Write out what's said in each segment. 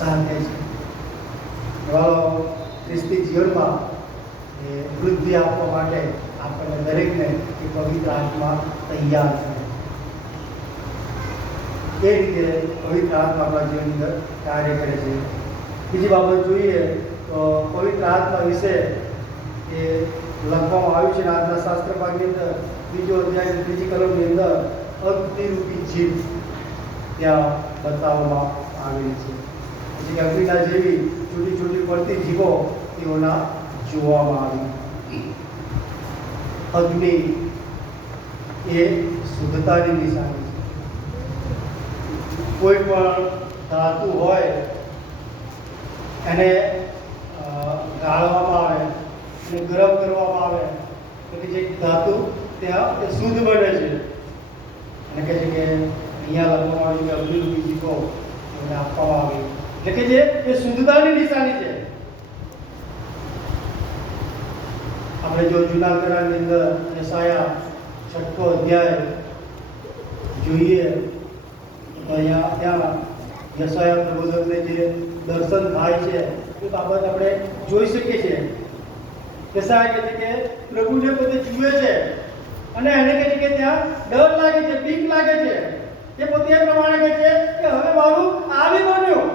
સાથે છે. એવા ખ્રિસ્તી જીવનમાં એ વૃદ્ધિ આપવા માટે આપણને દરેકને એ પવિત્ર આત્મા તૈયાર છે. એ રીતે પવિત્ર આત્મા આપણા જીવનની અંદર કાર્ય કરે છે. બીજી બાબત જોઈએ તો પવિત્ર આત્મા વિશે એ લખવામાં આવ્યું છે આજના શાસ્ત્ર ભાગની અંદર. બીજો અધ્યાય ત્રીજી કલમની અંદર અગ્નિરૂપી જીવ ત્યાં બતાવવામાં આવેલી છે. પછી કે અગ્નિના જેવી છૂટી છૂટી પડતી જીવો તેઓના જોવામાં આવી અગ્નિ એ શુદ્ધતાની નિશાની છે કોઈ પણ ધાતુ હોય એને અ, ગાળવામાં આવે અને ગરમ કરવામાં આવે તો કે જે ધાતુ ત્યાં એ શુદ્ધ બને છે. અને કહે છે કે અહીંયા લખવામાં આવ્યું કે અગ્નિરૂપી જીવો એને આપવામાં આવી. એટલે કે જે એ શુદ્ધતાની નિશાની છે. આપણે જો જૂના કરારની અંદર યસાયા છઠ્ઠો અધ્યાય જોઈએ, તો અહીંયા ત્યાં યશાયા પ્રબોધકને જે દર્શન થાય છે, એ બાબત આપણે જોઈ શકીએ છીએ. યશાયા કહે છે કે પ્રભુને પોતે જુએ છે અને એને કહે છે કે ત્યાં ડર લાગે છે, બીક લાગે છે. એ પોતે એ પ્રમાણે કહે છે કે હવે મારું આવી બન્યું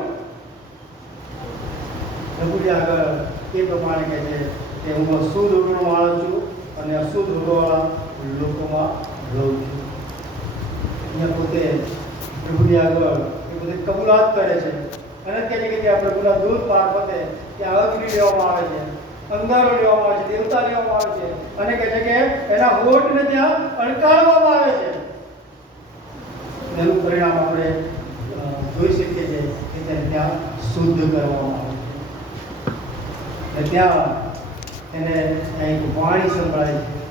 પ્રભુજી આગળ એ પ્રમાણે કહે છે કે હું અશુદ્ધ રૂપનો માણસ છું અને અશુદ્ધ રૂપવાળા લોકોમાં રહું છું. અહીંયા પોતે પ્રભુની આગળ એ પોતે કબૂલાત કરે છે. અને કહે છે કે ત્યાં પ્રભુના દૂધ મારફતે ત્યાં અગ્નિ લેવામાં આવે છે અંધારો લેવામાં આવે છે, દેવતા લેવામાં આવે છે અને કહે છે કે એના હોઠને ત્યાં અણકારવામાં આવે છે. એનું પરિણામ આપણે જોઈ શકીએ છીએ કે ત્યાં શુદ્ધ કરવામાં આવે ત્યાં એને કંઈક વાણી સંભળાય છે.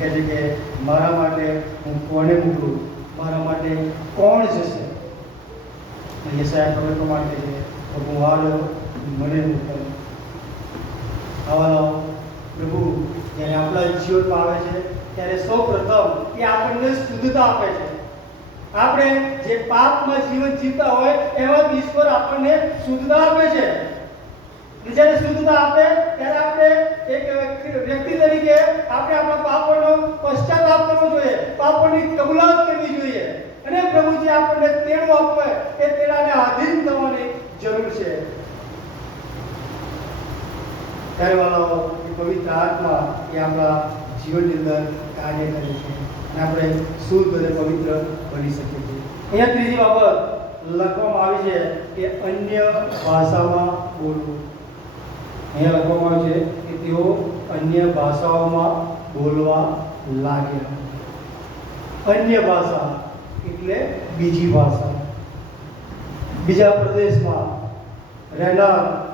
કહે છે કે, મારા માટે હું કોને મોકલું? મારા માટે કોણ જશે? અહીંયા સાહેબ તમે તો માટે છે તો હું આવ્યો મને મોકલ. આવા પ્રભુ, જ્યારે આપણા જીવનમાં આવે છે, ત્યારે સૌ પ્રથમ એ આપણને શુદ્ધતા આપે છે. આપણે જે પાપમાં જીવન જીવતા હોય એમાં ઈશ્વર આપણને શુદ્ધતા આપે છે. જ્યારે શુદ્ધતા આપે, ત્યારે આપણે એક વ્યક્તિ તરીકે આપણે આપણા પાપોનો પશ્ચાતાપ કરવો જોઈએ. પાપોની કબૂલાત કરવી જોઈએ. અને પ્રભુજી આપણને તેડો આપે એ તેડાને આધીન થવાની જરૂર છે. ત્યારે વાળાઓ એ પવિત્ર આત્મા એ આપણા જીવનની અંદર કાર્ય કરે છે અને આપણે શુદ્ધ અને પવિત્ર બની શકીએ છીએ. અહીંયા ત્રીજી બાબત લખવામાં આવી છે કે અન્ય ભાષામાં બોલવું. અહીંયા લખવામાં આવે છે કે તેઓ અન્ય ભાષાઓમાં બોલવા લાગ્યા. અન્ય ભાષા એટલે બીજી ભાષા. બીજા પ્રદેશમાં રહેનાર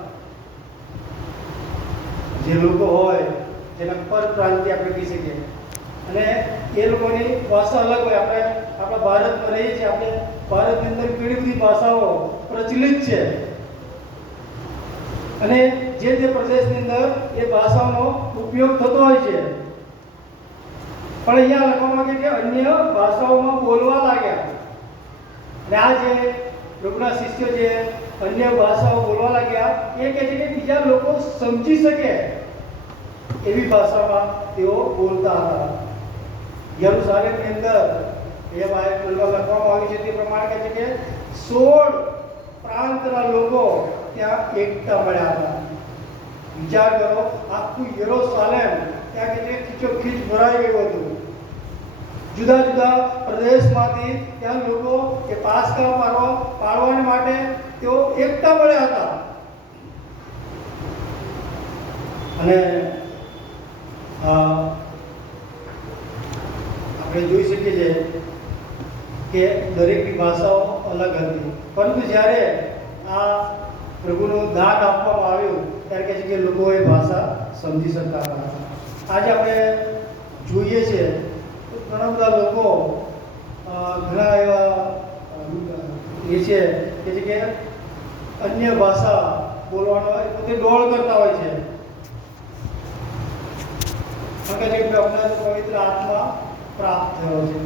જે લોકો હોય, જેને પરપ્રાંતિ આપણે કહી શકીએ. અને એ લોકોની ભાષા અલગ હોય. આપણે આપણા ભારતમાં રહીએ છીએ. આપણે ભારતની અંદર કેવી બધી ભાષાઓ પ્રચલિત છે. અને જે તે પ્રદેશની અંદર એ ભાષાનો ઉપયોગ થતો હોય છે. પણ અહીંયા લખવામાં આવે કે અન્ય ભાષાઓમાં બોલવા લાગ્યા. અને આ જે લોકોના શિષ્યો જે અન્ય ભાષાઓ બોલવા લાગ્યા, એ કહે છે કે બીજા લોકો સમજી શકે એવી ભાષામાં તેઓ બોલતા હતા. યરુસાલેમની અંદર એ લખવામાં આવ્યું છે તે પ્રમાણે કહે છે કે સોળ પ્રાંતના લોકો ત્યાં એકતા મળ્યા હતા. વિચાર કરો, આખું યરુસાલેમ ત્યાં કે ખીચોખીચ ભરાઈ ગયું હતું. જુદા જુદા પ્રદેશમાંથી ત્યાં લોકો એ પાસકા પાડવા, પાડવાને માટે તેઓ એકતા મળ્યા હતા. અને આપણે જોઈ શકીએ છીએ કે દરેકની ભાષાઓ અલગ હતી. પરંતુ જ્યારે આ પ્રભુનું દાન આપવામાં આવ્યું ત્યારે કહે છે કે લોકો એ ભાષા સમજી શકતા હતા. આજે આપણે જોઈએ છે તો ઘણા બધા લોકો ઘણા એવા એ છે કે જે કે અન્ય ભાષા બોલવાનો પોતે ડોળ કરતા હોય છે. તો પવિત્ર આત્મા પ્રાપ્ત થયો છે.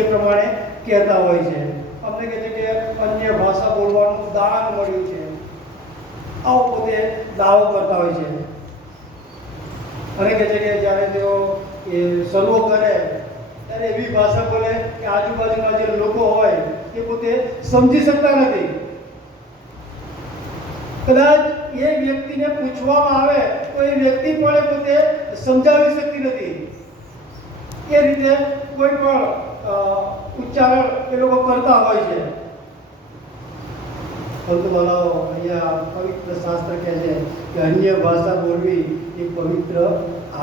એ પ્રમાણે કહેતા હોય છે. અમને કહે છે કે અન્ય ભાષા બોલવાનું આવો પોતે દાવો કરતા હોય છે. અને કહે છે કે જ્યારે તેઓ એ સર્વો કરે, ત્યારે એવી ભાષા બોલે કે આજુબાજુના જે લોકો હોય, એ પોતે સમજી શકતા નથી. કદાચ એ વ્યક્તિને પૂછવામાં આવે, તો એ વ્યક્તિ પણ એ પોતે સમજાવી શકતી નથી. એ રીતે કોઈ પણ ઉચ્ચારણ એ લોકો કરતા હોય છે. પરંતુ અહીંયા પવિત્ર શાસ્ત્ર કહે છે કે અન્ય ભાષા બોલવી એ પવિત્ર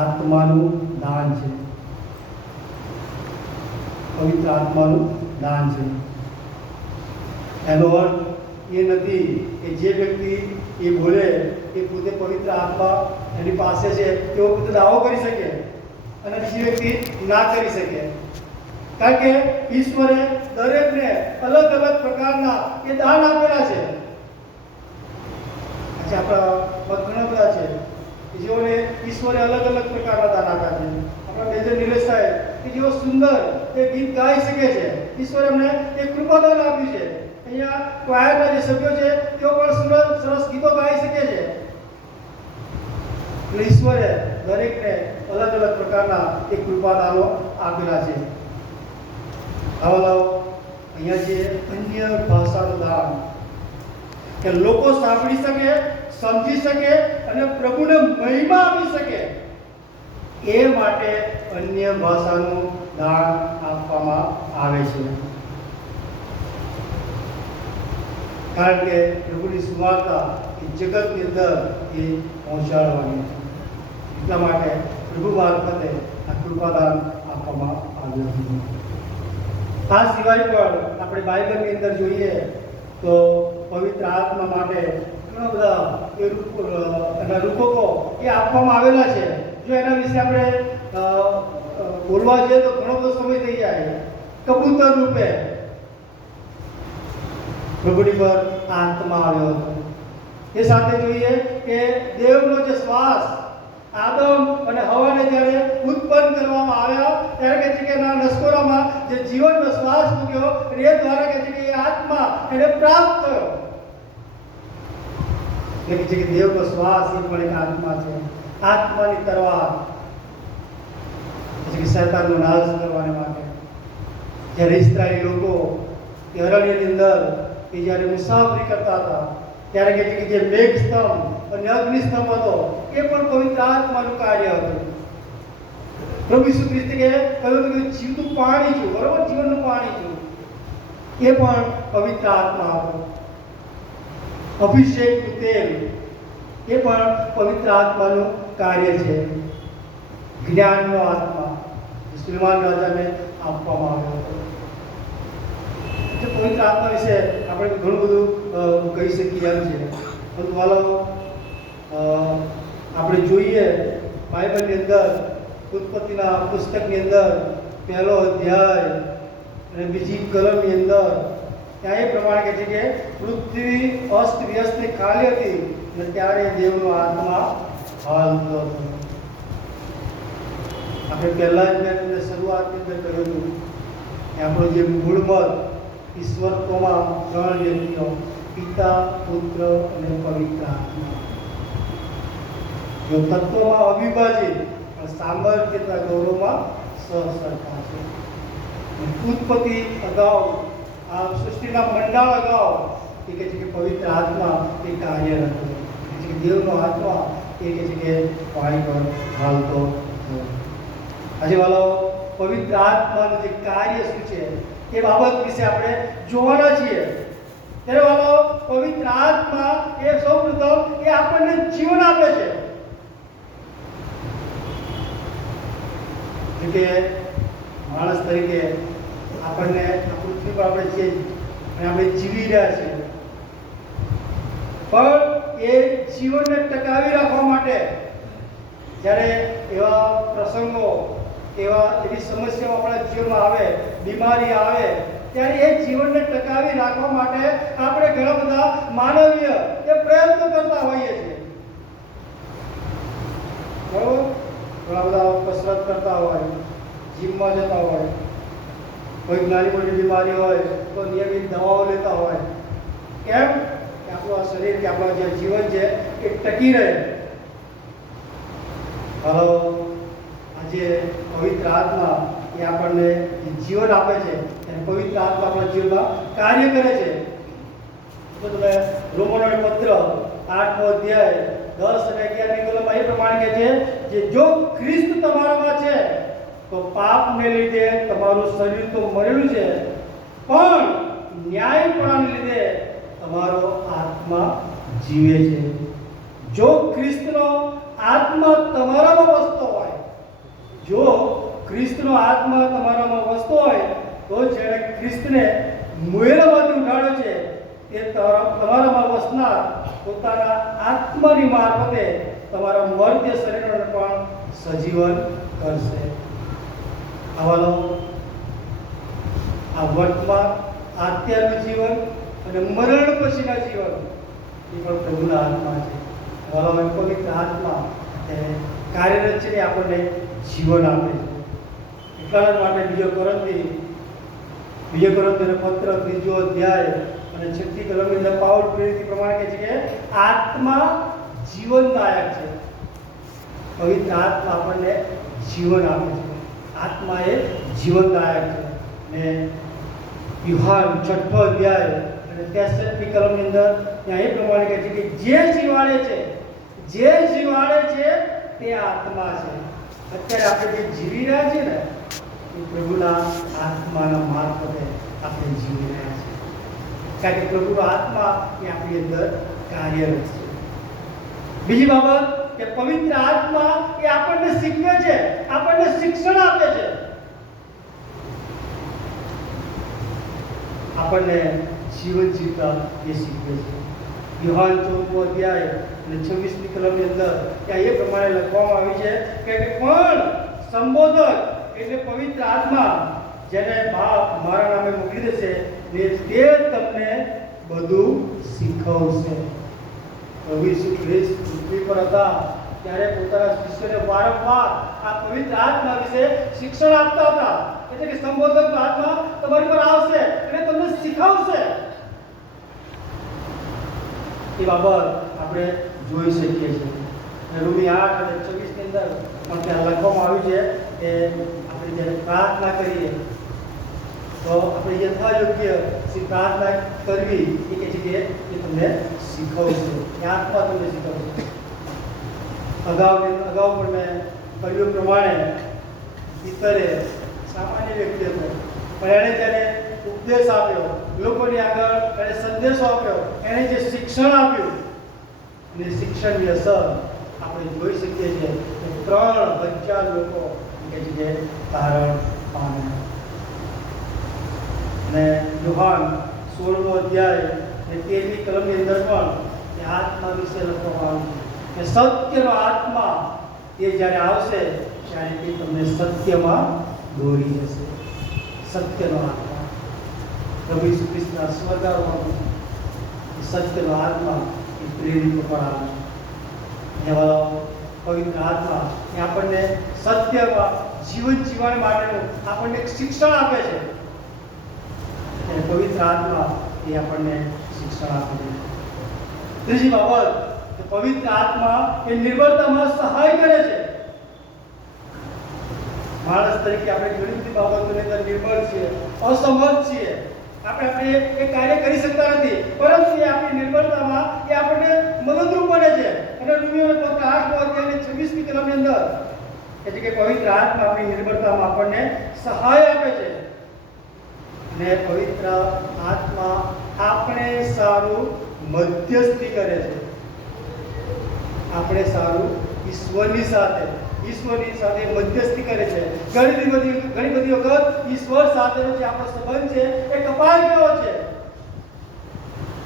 આત્માનું દાન છે. પવિત્ર આત્માનું દાન છે. એનો અર્થ એ નથી કે જે વ્યક્તિ એ બોલે એ પોતે પવિત્ર આત્મા એની પાસે છે, તેઓ પોતે દાવો કરી શકે અને બીજી વ્યક્તિ ના કરી શકે. કારણ કે ઈશ્વરે દરેકને અલગ અલગ પ્રકારના એ દાન આપેલા છે. આજે આપણા ઘણા બધા છે જેઓને ઈશ્વરે અલગ અલગ પ્રકારના દાન આપ્યા છે. આપણા મેજર નિલેશ સાહેબ, કે જેઓ સુંદર એ ગીત ગાઈ શકે છે. ઈશ્વરે એમને એ કૃપાદાન આપ્યું છે. અહીંયા ક્વાયરના જે સભ્યો છે, તેઓ પણ સુંદર સરસ ગીતો ગાઈ શકે છે. ઈશ્વરે દરેકને અલગ અલગ પ્રકારના એ કૃપાદાનો આપેલા છે. આવો. અહીંયા જે અન્ય ભાષાનું દાન કે લોકો સાંભળી શકે, સમજી શકે અને પ્રભુને મહિમા આપી શકે. એ માટે અન્ય ભાષાનું દાન આપવામાં આવે છે. કારણ કે પ્રભુની સુવાર્તા એ જગતની અંદર એ પહોંચાડવાની એટલા માટે પ્રભુ મારફતે આ કૃપાદાન આપવામાં આવ્યું હતું. આ સિવાય પણ આપણે બાઇબલની અંદર જોઈએ તો પવિત્ર આત્મા માટે ઘણા બધા એના રૂપકો એ આપવામાં આવેલા છે. જો એના વિશે આપણે બોલવા જઈએ તો ઘણો બધો સમય થઈ જાય. કબૂતર રૂપે. પ્રભુની પર આત્મા આવ્યો. હતો એ સાથે જોઈએ કે દેવનો જે શ્વાસ, આદમ અને હવાને જ્યારે ઉત્પન્ન કરવામાં આવ્યા, ત્યારે કહે છે કે એના નસકોરામાં જે જીવનનો શ્વાસ મૂક્યો, એ દ્વારા કહે છે કે એ આત્મા એને પ્રાપ્ત થયો. કહે છે કે દેવનો શ્વાસ એ પણ એક આત્મા છે. આત્માની તરવાર પછી કે શૈતાનનો નાશ કરવાને માટે. જ્યારે ઇસ્રાયેલી લોકો એ અરણ્યની અંદર એ જ્યારે મુસાફરી કરતા હતા, ત્યારે કહે છે કે જે મેઘ સ્તંભ અને અગ્નિ સ્તંભ હતો, એ પણ પવિત્ર આત્માનું કાર્ય હતું. પ્રભુ ઈસુ ખ્રિસ્તે કે કહ્યું કે જીવતું પાણી છું, બરોબર? જીવનનું પાણી છું. એ પણ પવિત્ર આત્મા હતો. અભિષેકનું તેલ એ પણ પવિત્ર આત્માનું કાર્ય છે. જ્ઞાનનો આત્મા શ્રીમાન રાજાને આપવામાં આવ્યો હતો. એટલે પવિત્ર આત્મા વિશે આપણે ઘણું બધું કહી શકીએ એમ છે. પરંતુ વાલો આપણે જોઈએ બાઇબલની અંદર, ઉત્પત્તિના પુસ્તકની અંદર પહેલો અધ્યાય અને બીજી કલમની અંદર ત્યાં એ પ્રમાણે કહે છે કે પૃથ્વી અસ્ત વ્યસ્ત ખાલી હતી અને ત્યારે દેવનો આત્મા હાલતો હતો. આપણે પહેલા જ મેં શરૂઆત શરૂઆતની અંદર કહ્યું હતું કે આપણો જે મૂળ મત ઈશ્વરત્વમાં ત્રણ વ્યક્તિઓ, પિતા, પુત્ર અને પવિત્ર જો તત્વમાં અવિભાજિત, પણ સામર્થ્ય તથા ગૌરવમાં સહસરતા છે. ઉત્પત્તિ અગાઉ આ સૃષ્ટિના મંડાળ અગાઉ એ કહે છે કે પવિત્ર આત્મા એ કાર્યરત હતો કે દેવનો આત્મા, એ કહે છે કે પાણી પર હાલતો આજે વાલો, પવિત્ર આત્માનું જે કાર્ય શું છે, એ બાબત વિશે આપણે જોવાના છીએ. ત્યારે વાલો, પવિત્ર આત્મા એ સૌપ્રથમ એ આપણને જીવન આપે છે. કે માણસ તરીકે આપણને પૃથ્વી આપણે છીએ અને આપણે જીવી રહ્યા છીએ પણ એ જીવનને ટકાવી રાખવા માટે જ્યારે એવા પ્રસંગો, એવા એવી સમસ્યાઓ આપણા જીવનમાં આવે, બીમારી આવે, ત્યારે એ જીવનને ટકાવી રાખવા માટે આપણે ઘણા બધા માનવીય એ પ્રયત્નો કરતા હોઈએ છીએ. બરોબર? ઘણા બધા કસરત કરતા હોય, જીમમાં જતા હોય કોઈ નાની મોટી બીમારી હોય, તો નિયમિત દવાઓ લેતા હોય. કેમ? કે આપણું આ શરીર કે આપણું જે જીવન છે, એ ટકી રહે. હવે આજે પવિત્ર આત્મા એ આપણને જીવન આપે છે અને પવિત્ર આત્મા આપણા જીવનમાં કાર્ય કરે છે. તો તમે રોમનોનો પત્ર આઠમો અધ્યાય દસ અને અગિયારની કલમમાં એ પ્રમાણે કહે છે, જે જો ખ્રિસ્ત તમારામાં છે તો પાપને લીધે તમારું શરીર તો મરેલું છે, પણ ન્યાયપણાને લીધે તમારો આત્મા જીવે છે. જો ખ્રિસ્તનો આત્મા તમારામાં વસતો હોય, જો ખ્રિસ્તનો આત્મા તમારામાં વસતો હોય, તો જેણે ખ્રિસ્તને મુએલામાંથી ઉઠાડ્યો છે, એ તમારા- તમારામાં વસનાર પોતાના આત્માની મારફતે તમારા મર્ત્ય શરીરને પણ સજીવન કરશે. આવાનો આ વર્તમાન અત્યારનું જીવન અને મરણ પછીના જીવન, એ પણ પ્રભુના હાથમાં છે. વાલો પવિત્ર આત્મા એ કાર્યરત છે આપણને જીવન આપે છે. એટલા માટે બીજો કરંતી બીજો કરંતીનો પત્ર ત્રીજો અધ્યાય અને છઠ્ઠી કલમની પાઉલ પ્રેરિત પ્રમાણે કહે છે કે આત્મા જીવનદાયક છે. પવિત્ર આત્મા આપણને જીવન આપે છે. આત્મા એ જીવનદાયક છે ને યુહાન છઠ્ઠો અધ્યાય અને ત્રેસઠની કલમની અંદર ત્યાં એ પ્રમાણે કહે છે કે જે જીવાડે છે, જે જીવાડે છે, તે આત્મા છે. અત્યારે આપણે જે જીવી રહ્યા છીએ ને, એ પ્રભુના આત્માના મારફતે આપણે જીવી રહ્યા છીએ. કારણ કે પ્રભુનો આત્મા એ આપણી અંદર કાર્યરત છે. બીજી બાબત કે પવિત્ર આત્મા એ આપણને શીખવે છે, આપણને શિક્ષણ આપે છે. આપણને જીવન જીવતા એ શીખવે છે. યુહાન ચોથો અધ્યાય અને છવ્વીસમી કલમની અંદર ત્યાં એ પ્રમાણે લખવામાં આવી છે કે પણ સંબોધક એટલે પવિત્ર આત્મા જેને બાપ મારા નામે મોકલી દેશે, ને તે તમને બધું શીખવશે. પ્રભુ ઈસુ ખ્રિસ્ત પૃથ્વી પર હતા. ત્યારે પોતાના શિષ્યને વારંવાર આ પવિત્ર આત્મા વિશે શિક્ષણ આપતા હતા. એટલે કે સંબોધક આત્મા તમારી પર આવશે અને તમને શીખવશે. એ બાબત આપણે જોઈ શકીએ છીએ. રૂમી આઠ અને છવ્વીસની અંદર પણ ત્યાં લખવામાં આવ્યું છે કે આપણે જ્યારે પ્રાર્થના કરીએ, તો આપણે યથાયોગ્ય સી પ્રાર્થના કરવી એ કહે છે કે તમને શીખવશે છું. શીખવશે અગાઉ અગાઉ પણ મેં કહ્યું પ્રમાણે પિત્તરે સામાન્ય વ્યક્તિ હતો પણ એણે તેને ઉપદેશ આપ્યો. લોકોની આગળ એણે સંદેશો આપ્યો. એણે જે શિક્ષણ આપ્યું, અને શિક્ષણની અસર આપણે જોઈ શકીએ છીએ કે ત્રણ હજાર લોકો કે જે તારણ પામ્યા. અને યુહાન સોળમો અધ્યાય અને કલમ કલમની અંદર પણ એ આત્મા વિશે લખવામાં આવ્યું કે સત્યનો આત્મા એ જ્યારે આવશે ત્યારે તે તમને સત્યમાં દોરી જશે. સત્યનો આત્મા. પ્રભુ ઈસુ ખ્રિસ્તના સ્વર્ગારોહણ સત્યનો આત્મા એ પ્રેરિત પર આવે એવા પવિત્ર આત્મા એ આપણને સત્યમાં જીવન જીવન માટેનું આપણને એક શિક્ષણ આપે છે. પવિત્ર આત્મા એ આપણને ત્રીજી બાબત, કે પવિત્ર આત્મા એ નિર્ભરતામાં સહાય કરે છે. માણસ તરીકે આપણે ઘણી બધી બાબતોની અંદર નિર્ભર છીએ, અસમર્થ છીએ. આપણે આપણે એ કાર્ય કરી શકતા નથી, પરંતુ એ આપણી નિર્ભરતામાં એ આપણને મદદરૂપ બને છે. અને રૂમિયોનો પત્ર આઠ અને છવ્વીસમી કલમની અંદર, એટલે કે પવિત્ર આત્મા આપણી નિર્ભરતામાં આપણને સહાય આપે છે. અને પવિત્ર આત્મા આપણે સારું મધ્યસ્થી કરે છે. આપણે સારું ઈશ્વરની સાથે ઈશ્વરની સાથે મધ્યસ્થી કરે છે. ઘણી બધી ઘણી બધી વખત ઈશ્વર સાથેનો જે આપણો સંબંધ છે, એ કપાઈ ગયો છે.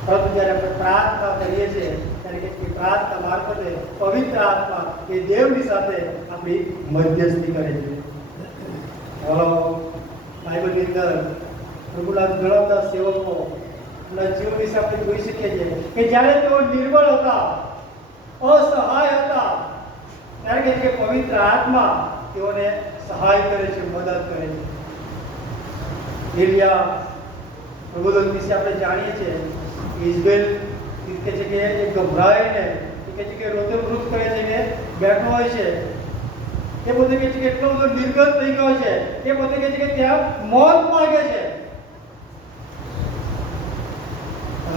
પરંતુ જ્યારે આપણે પ્રાર્થના કરીએ છીએ, ત્યારે કે કે પ્રાર્થના મારફતે પવિત્ર આત્મા એ દેવની સાથે આપણી મધ્યસ્થી કરે છે. બોલો બાઇબલની અંદર પ્રભુલાલ જણાવતા સેવકો જીવન વિશે આપણે જોઈ શકીએ છીએ કે જ્યારે તેઓ નિર્બળ હતા, અસહાય હતા ત્યારે કે પવિત્ર આત્મા તેઓને સહાય કરે છે, મદદ કરે છે. એલિયા પ્રબોધન વિશે આપણે જાણીએ છીએ ઇઝબેલથી કે છે કે એ ગભરાઈને કહે છે કે રોતે વૃત કરે છે કે બેઠો હોય છે. એ પોતે કહે છે કે એટલો બધો નિર્ગત થઈ ગયો છે. એ પોતે કહે છે કે ત્યાં મોત માગે છે.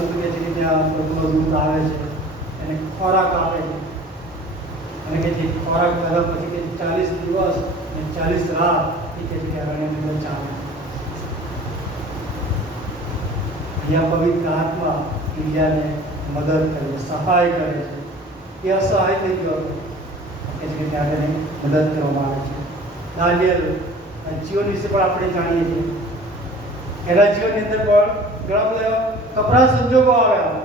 પરંતુ જે રીતે આ પ્રભુનો દૂધ આવે છે, એને ખોરાક આવે છે. અને કે જે ખોરાક કર્યા પછી કે ચાલીસ દિવસ અને ચાલીસ રાત એ કે છે કે અરણ્યની અંદર ચાલે અહીંયા પવિત્ર આત્મા ઇન્ડિયાને મદદ કરે સહાય કરે છે. એ અસહાય થઈ ગયો હતો કે જે કે ત્યાં તેને મદદ કરવામાં આવે છે. દાનિયેલ જીવન વિશે પણ આપણે જાણીએ છીએ. એના જીવનની અંદર પણ ઘણા બધા કપરા સંજોગો આવ્યા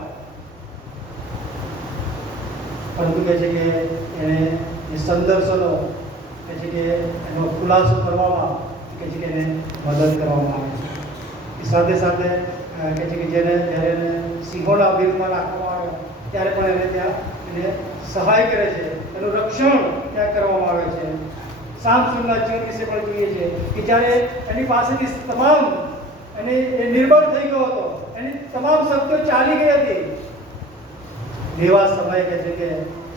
પરંતુ કહે છે કે એને એ સંદર્શનો, કહે છે કે એનો ખુલાસો કરવામાં, કહે છે કે એને મદદ કરવામાં આવે છે. એ સાથે સાથે કહે છે કે જેને, જ્યારે એને સિંહોના બિલમાં નાખવામાં આવે, ત્યારે પણ એને ત્યાં એને સહાય કરે છે. એનું રક્ષણ ત્યાં કરવામાં આવે છે. સામસુનના જીવન વિશે પણ જોઈએ છે કે જ્યારે એની પાસેથી તમામ અને એ નિર્બળ થઈ ગયો હતો એની તમામ શક્તિઓ ચાલી ગઈ હતી એવા સમય કે છે કે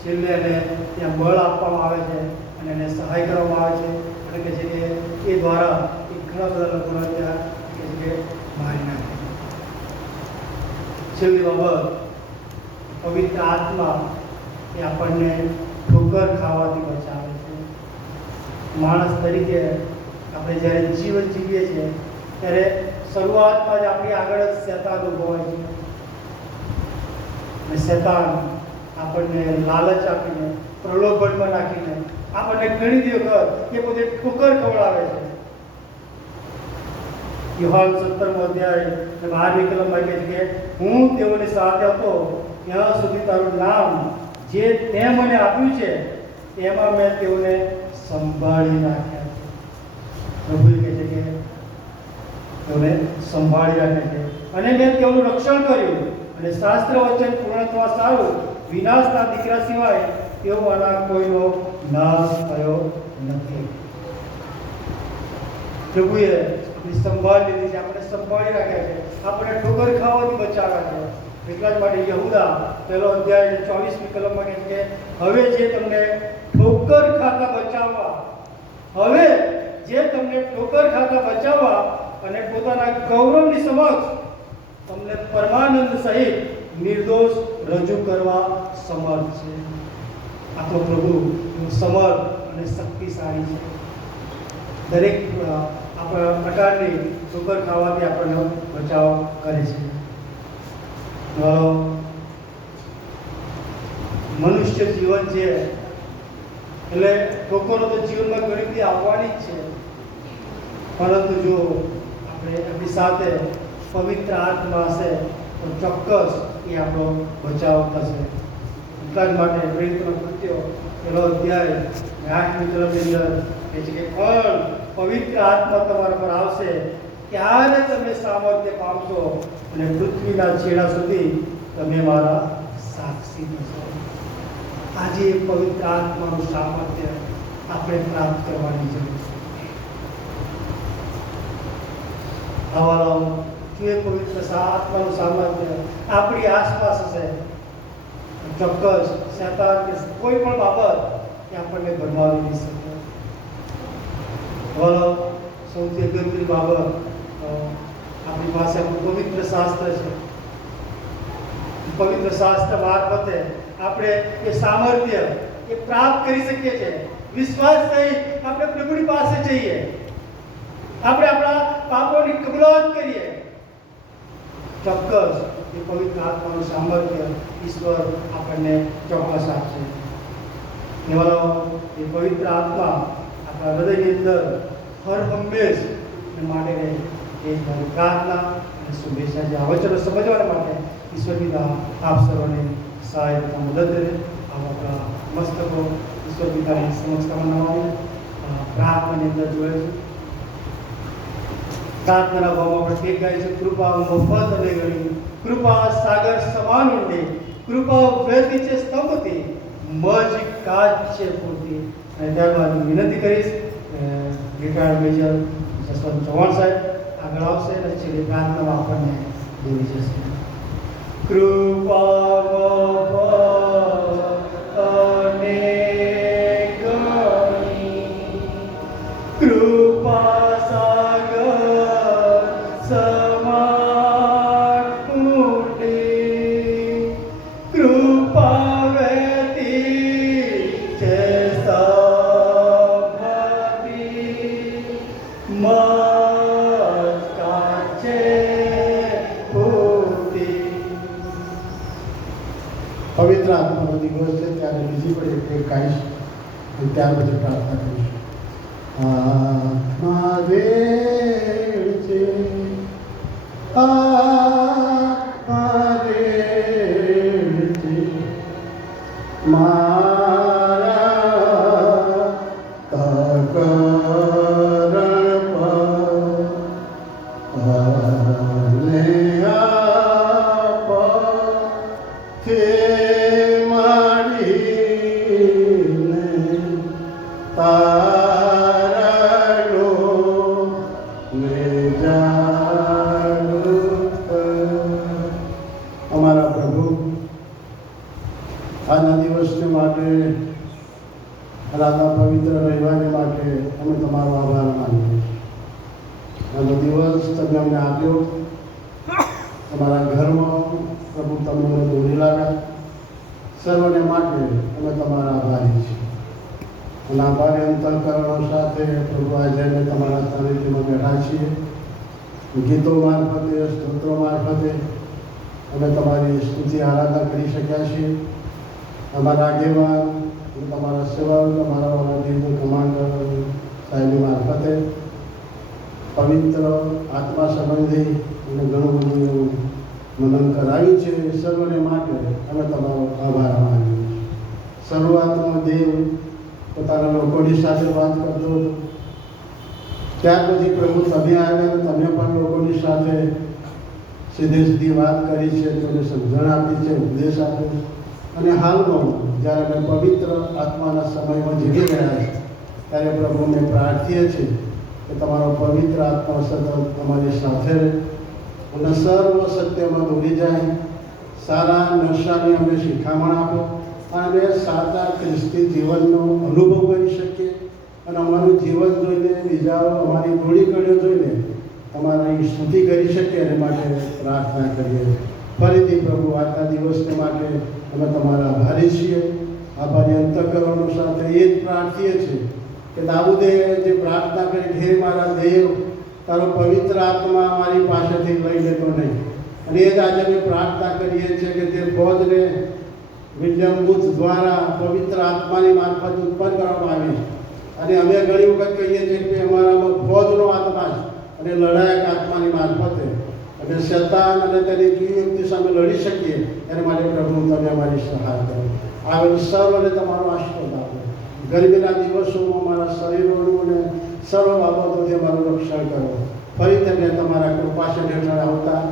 છેલ્લે એને ત્યાં બળ આપવામાં આવે છે અને એને સહાય કરવામાં આવે છે. અને કે છે કે એ દ્વારા એ ઘણા બધા લોકોને ત્યાં કે છે કે મારી નાખે છેલ્લી બાબત, પવિત્ર આત્મા એ આપણને ઠોકર ખાવાથી બચાવે છે. માણસ તરીકે આપણે જ્યારે જીવન જીવીએ છીએ, ત્યારે શરૂઆતમાં જ આપણી આગળ જ શેતાન ઊભો હોય અને શેતાન આપણને લાલચ આપીને, પ્રલોભનમાં નાખીને, આપણને ઘણી દિવસ એ પોતે ઠોકર ખવડાવે છે. યુહાન સત્તરમો અધ્યાય બારમી કલમમાં કહે છે કે, હું તેઓની સાથે હતો ત્યાં સુધી તારું નામ જે તે મને આપ્યું છે એમાં મેં તેઓને સંભાળી નાખ્યા. પ્રભુએ કહે સંભાળ્યા નહીં. અને મેં તેઓનું રક્ષણ કર્યું. અને શાસ્ત્ર વચન પૂર્ણ થવા સારું. વિનાશના દીકરા સિવાય તેઓમાંના કોઈનો નાશ થયો નથી. પ્રભુએ આપણી સંભાળ લીધી છે. આપણે સંભાળી રાખ્યા છે. આપણે ઠોકર ખાવાથી બચાવ્યા છે. એટલા જ માટે યહુદા પહેલો અધ્યાય ચોવીસમી કલમમાં કહે છે હવે જે તમને ઠોકર ખાતા બચાવવા, હવે જે તમને ઠોકર ખાતા બચાવવા અને પોતાના ગૌરવની સમક્ષ તમને પરમાનંદ સહિત નિર્દોષ રજૂ કરવા સમર્થ છે. આ તો પ્રભુ સમર્થ અને શક્તિશાળી છે. દરેક આપણા પ્રકારની ઠોકર ખાવાથી આપણને બચાવ કરે છે. મનુષ્ય જીવન છે, એટલે ઠોકરો તો જીવનમાં ઘણી બધી આવવાની જ છે. પરંતુ જો આપણે આપણી સાથે પવિત્ર આત્મા હશે તો ચોક્કસ એ આપણો બચાવ થશે એટલા જ માટે પ્રેરિતનો કૃત્યો પેલો અધ્યાય અને આઠમી કલમની અંદર કહે છે કે પણ પવિત્ર આત્મા તમારા પર આવશે ત્યારે તમે સામર્થ્ય પામશો અને પૃથ્વીના છેડા સુધી તમે મારા સાક્ષી થશો આજે એ પવિત્ર આત્માનું સામર્થ્ય આપણે પ્રાપ્ત કરવાની જરૂર છે આવા પવિત્ર આત્માનું સામર્થ્ય આપણી આસપાસ હશે. ચોક્કસ શેતાન કે કોઈ પણ બાબત એ આપણને ભરમાવી નહીં શકે. હવે સૌથી અગત્યની બાબત આપણી પાસે આપણું પવિત્ર શાસ્ત્ર છે. પવિત્ર શાસ્ત્ર મારફતે આપણે એ સામર્થ્ય એ પ્રાપ્ત કરી શકીએ છીએ. વિશ્વાસ સહિત આપણે પ્રભુની પાસે જઈએ. આપણે આપણા પાપોની કબૂલાત કરીએ. ચોક્કસ એ પવિત્ર આત્માનું સામર્થ્ય ઈશ્વર આપણને ચોક્કસ આપશે. એવાનો એ પવિત્ર આત્મા આપણા હૃદયની અંદર હર હંમેશ માટે એ મારી પ્રાર્થના અને શુભેચ્છા જે આ વચનો સમજવા માટે ઈશ્વરની આપ સર્વને સહાય તથા મદદ રહે આપ આપણા મસ્તકો ઈશ્વર પિતાની સમક્ષ નમાવી પ્રાર્થનાની અંદર જોયે છે પ્રાર્થનાના ભાવમાં ప్రత్యేకించి ગણી. કૃપા સાગર સમાન ઊંડે. કૃપા વહેતી છે સ્તંભથી. મજ કાજ છે પૂર્તિ. અને ત્યારબાદ વિનંતી કરીશ રિટાયર્ડ મેજર જસવંત ચૌહાણ સાહેબ આગળ આવશે અને છેલ્લી પ્રાર્થના આપણને દેવી જશે. કૃપા પણ એક એક ગાઈશ અને ત્યાર પછી પ્રાર્થના કરીશું અમને આપ્યો. તમારા ઘરમાં પ્રભુ તમે અમને દોરી લાગ્યા સર્વને માટે અમે તમારા આભારી છીએ. અને આભારી અંતરકરણો સાથે પ્રભુ આજે અમે તમારા સાનિધ્યમાં બેઠા છીએ. ગીતો મારફતે, સ્તોત્રો મારફતે અમે તમારી સ્તુતિ આરાધના કરી શક્યા છીએ. અમારા આગેવાન, તમારા સેવાઓ, તમારા વાળા કમાન્ડર સાહેબ મારફતે પવિત્ર આત્મા સંબંધી અને ઘણું બધું એવું મનન કરાવ્યું છે સર્વને માટે. અમે તમારો આભાર માનીએ શરૂઆતમાં દેવ પોતાના લોકોની સાથે વાત કરતો હતો ત્યાર પછી પ્રભુ તમે આવ્યા તમે પણ લોકોની સાથે સીધે સીધી વાત કરી છે તેને સમજણ આપી છે, ઉપદેશ આપ્યો છે. અને હાલમાં જ્યારે અમે પવિત્ર આત્માના સમયમાં જીવી રહ્યા છીએ, ત્યારે પ્રભુને પ્રાર્થીએ છીએ કે તમારો પવિત્ર આત્મા સતત અમારી સાથે રહે. અને સર્વ સત્યમાં દોરી જાય. સારા નશાની અમને શિખામણ આપો. અને સાચા ખ્રિસ્તી જીવનનો અનુભવ કરી શકીએ. અને અમારું જીવન જોઈને, બીજાઓ અમારી દોડી કડીઓ જોઈને તમારી સ્તુતિ કરી શકીએ એને માટે પ્રાર્થના કરીએ. ફરીથી પ્રભુ, આજના દિવસને માટે અમે તમારા આભારી છીએ. આભારી અંતકરણો સાથે એ જ પ્રાર્થીએ છીએ કે દાઉદે જે પ્રાર્થના કરી હે મારા દેવ, તારો પવિત્ર આત્મા મારી પાસેથી લઈ લેતો નહીં. અને એ જ આજે અમે પ્રાર્થના કરીએ છીએ કે તે ફોજને વિલિયમ બુથ દ્વારા પવિત્ર આત્માની મારફત ઉત્પન્ન કરવામાં આવી. અને અમે ઘણી વખત કહીએ છીએ કે અમારામાં ફોજનો આત્મા અને લડાયક આત્માની મારફતે. અને શૈતાન અને તેની વ્યક્તિ સામે લડી શકીએ, એના માટે પ્રભુ તમે અમારી સહાય કરો. આવેલ સર્વને તમારો આશીર્વાદ ગરમીના દિવસોમાં અમારા શરીરોનું અને સર્વ બાબતોથી અમારું રક્ષણ કરો. ફરી તમને તમારા કૃપાશન હેઠળ આવતા,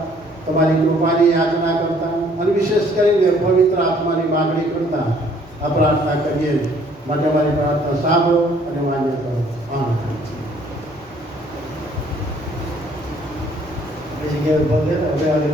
તમારી કૃપાની યાચના કરતા અને વિશેષ કરીને પવિત્ર આત્માની માગણી કરતા આ પ્રાર્થના કરીએ. માટે મારી પ્રાર્થના સાંભળો અને માન્ય કરો. આનંદ જગ્યાએ ઊભા થયા હવે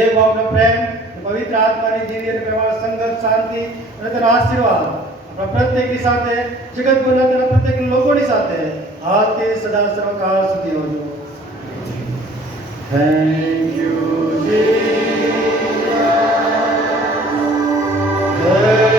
દેવ બાપનો પ્રેમ, પવિત્ર આત્માની દિવ્ય અને પ્રેમાળ સંગત, શાંતિ અને તેના આશીર્વાદ આપણા પ્રત્યેકની સાથે જગતભરના તેના પ્રત્યેક લોકોની સાથે. હાથે સદા સર્વકાળ સુધી હોજો. Thank you thank